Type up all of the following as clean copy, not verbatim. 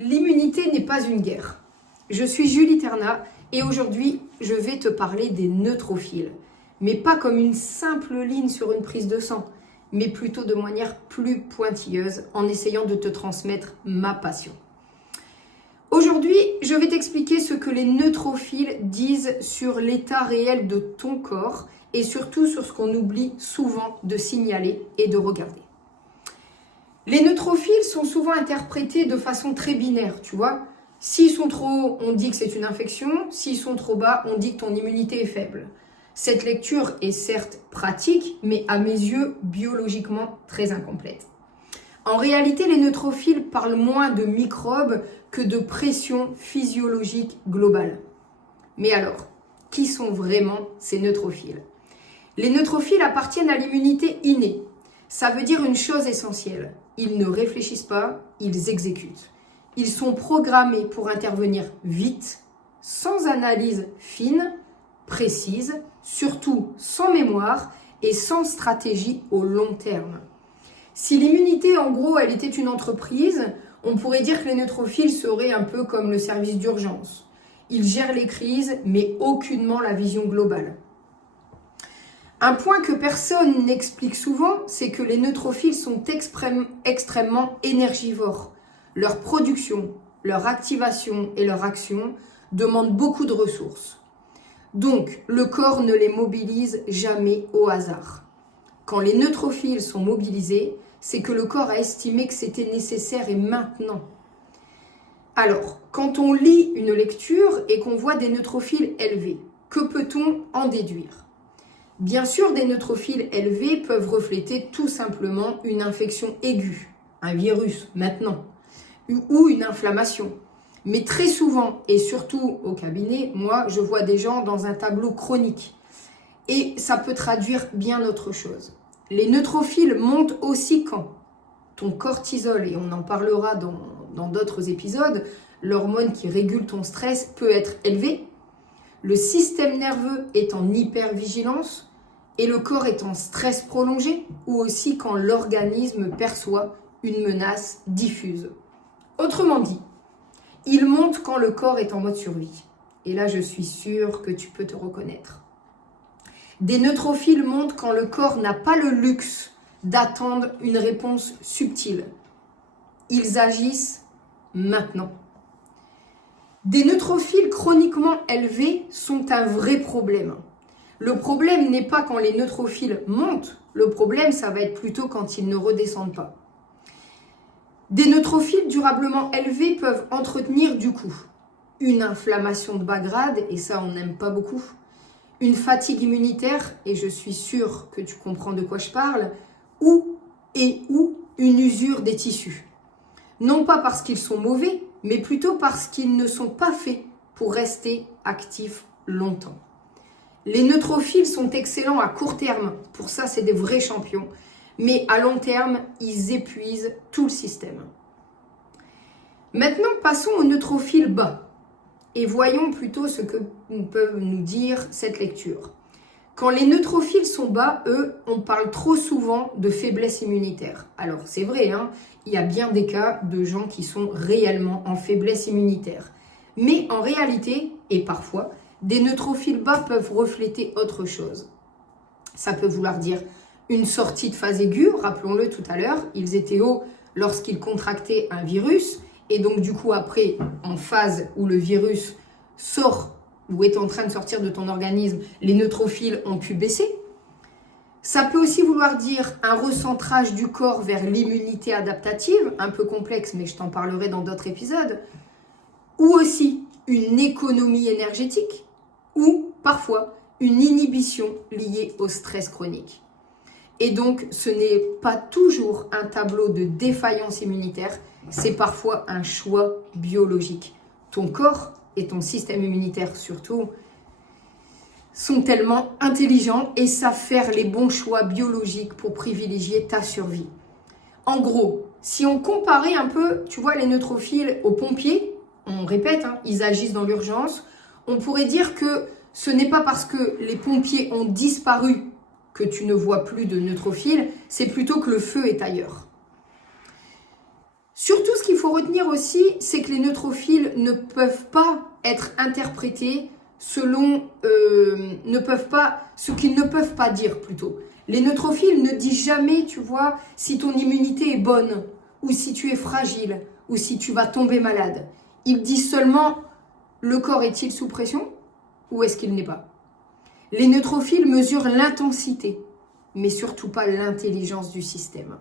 L'immunité n'est pas une guerre. Je suis Julie Ternat et aujourd'hui, je vais te parler des neutrophiles. Mais pas comme une simple ligne sur une prise de sang, mais plutôt de manière plus pointilleuse en essayant de te transmettre ma passion. Aujourd'hui, je vais t'expliquer ce que les neutrophiles disent sur l'état réel de ton corps et surtout sur ce qu'on oublie souvent de signaler et de regarder. Les neutrophiles sont souvent interprétés de façon très binaire, tu vois. S'ils sont trop hauts, on dit que c'est une infection. S'ils sont trop bas, on dit que ton immunité est faible. Cette lecture est certes pratique, mais à mes yeux, biologiquement très incomplète. En réalité, les neutrophiles parlent moins de microbes que de pression physiologique globale. Mais alors, qui sont vraiment ces neutrophiles? Les neutrophiles appartiennent à l'immunité innée. Ça veut dire une chose essentielle. Ils ne réfléchissent pas, ils exécutent. Ils sont programmés pour intervenir vite, sans analyse fine, précise, surtout sans mémoire et sans stratégie au long terme. Si l'immunité, en gros, elle était une entreprise, on pourrait dire que les neutrophiles seraient un peu comme le service d'urgence. Ils gèrent les crises, mais aucunement la vision globale. Un point que personne n'explique souvent, c'est que les neutrophiles sont extrêmement énergivores. Leur production, leur activation et leur action demandent beaucoup de ressources. Donc, le corps ne les mobilise jamais au hasard. Quand les neutrophiles sont mobilisés, c'est que le corps a estimé que c'était nécessaire et maintenant. Alors, quand on lit une lecture et qu'on voit des neutrophiles élevés, que peut-on en déduire ? Bien sûr, des neutrophiles élevés peuvent refléter tout simplement une infection aiguë, un virus maintenant, ou une inflammation. Mais très souvent, et surtout au cabinet, moi, je vois des gens dans un tableau chronique. Et ça peut traduire bien autre chose. Les neutrophiles montent aussi quand ton cortisol, et on en parlera dans d'autres épisodes, l'hormone qui régule ton stress peut être élevée. Le système nerveux est en hypervigilance et le corps est en stress prolongé ou aussi quand l'organisme perçoit une menace diffuse. Autrement dit, il monte quand le corps est en mode survie. Et là, je suis sûre que tu peux te reconnaître. Des neutrophiles montent quand le corps n'a pas le luxe d'attendre une réponse subtile. Ils agissent maintenant. Des neutrophiles chroniquement élevés sont un vrai problème. Le problème n'est pas quand les neutrophiles montent, le problème, ça va être plutôt quand ils ne redescendent pas. Des neutrophiles durablement élevés peuvent entretenir du coup une inflammation de bas grade, et ça on n'aime pas beaucoup, une fatigue immunitaire, et je suis sûre que tu comprends de quoi je parle, ou une usure des tissus. Non pas parce qu'ils sont mauvais, mais plutôt parce qu'ils ne sont pas faits pour rester actifs longtemps. Les neutrophiles sont excellents à court terme, pour ça c'est des vrais champions, mais à long terme, ils épuisent tout le système. Maintenant, passons aux neutrophiles bas et voyons plutôt ce que peut nous dire cette lecture. Quand les neutrophiles sont bas, eux, on parle trop souvent de faiblesse immunitaire. Alors c'est vrai, il y a bien des cas de gens qui sont réellement en faiblesse immunitaire. Mais en réalité, et parfois, des neutrophiles bas peuvent refléter autre chose. Ça peut vouloir dire une sortie de phase aiguë, rappelons-le tout à l'heure, ils étaient hauts lorsqu'ils contractaient un virus, et donc du coup après, en phase où le virus sort ou est en train de sortir de ton organisme, les neutrophiles ont pu baisser. Ça peut aussi vouloir dire un recentrage du corps vers l'immunité adaptative, un peu complexe, mais je t'en parlerai dans d'autres épisodes, ou aussi une économie énergétique, ou parfois une inhibition liée au stress chronique. Et donc, ce n'est pas toujours un tableau de défaillance immunitaire, c'est parfois un choix biologique. Ton corps et ton système immunitaire surtout sont tellement intelligents et savent faire les bons choix biologiques pour privilégier ta survie. En gros, si on comparait un peu, tu vois, les neutrophiles aux pompiers, on répète, ils agissent dans l'urgence, on pourrait dire que ce n'est pas parce que les pompiers ont disparu que tu ne vois plus de neutrophiles, c'est plutôt que le feu est ailleurs. Surtout, ce qu'il faut retenir aussi, c'est que les neutrophiles ne peuvent pas être interprétés selon... ce qu'ils ne peuvent pas dire, plutôt. Les neutrophiles ne disent jamais, tu vois, si ton immunité est bonne, ou si tu es fragile, ou si tu vas tomber malade. Ils disent seulement, le corps est-il sous pression, ou est-ce qu'il n'est pas? Les neutrophiles mesurent l'intensité, mais surtout pas l'intelligence du système.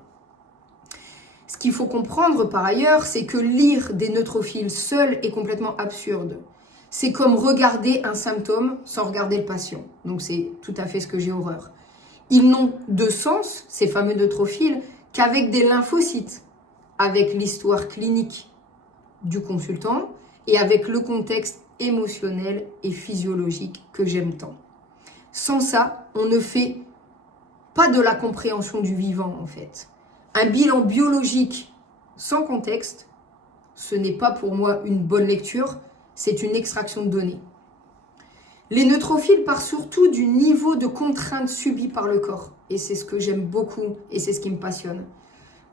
Ce qu'il faut comprendre par ailleurs, c'est que lire des neutrophiles seuls est complètement absurde. C'est comme regarder un symptôme sans regarder le patient. Donc c'est tout à fait ce que j'ai horreur. Ils n'ont de sens, ces fameux neutrophiles, qu'avec des lymphocytes, avec l'histoire clinique du consultant et avec le contexte émotionnel et physiologique que j'aime tant. Sans ça, on ne fait pas de la compréhension du vivant en fait. Un bilan biologique sans contexte, ce n'est pas pour moi une bonne lecture, c'est une extraction de données. Les neutrophiles partent surtout du niveau de contrainte subie par le corps. Et c'est ce que j'aime beaucoup et c'est ce qui me passionne.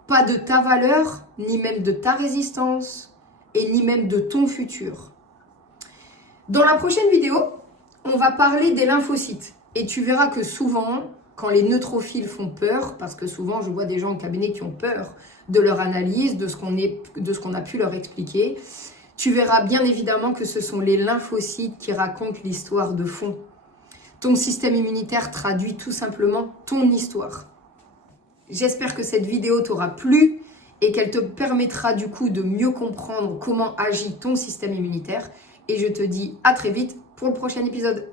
Pas de ta valeur, ni même de ta résistance, et ni même de ton futur. Dans la prochaine vidéo, on va parler des lymphocytes. Et tu verras que souvent, quand les neutrophiles font peur, parce que souvent je vois des gens au cabinet qui ont peur de leur analyse, de ce qu'on a pu leur expliquer, tu verras bien évidemment que ce sont les lymphocytes qui racontent l'histoire de fond. Ton système immunitaire traduit tout simplement ton histoire. J'espère que cette vidéo t'aura plu et qu'elle te permettra du coup de mieux comprendre comment agit ton système immunitaire. Et je te dis à très vite pour le prochain épisode.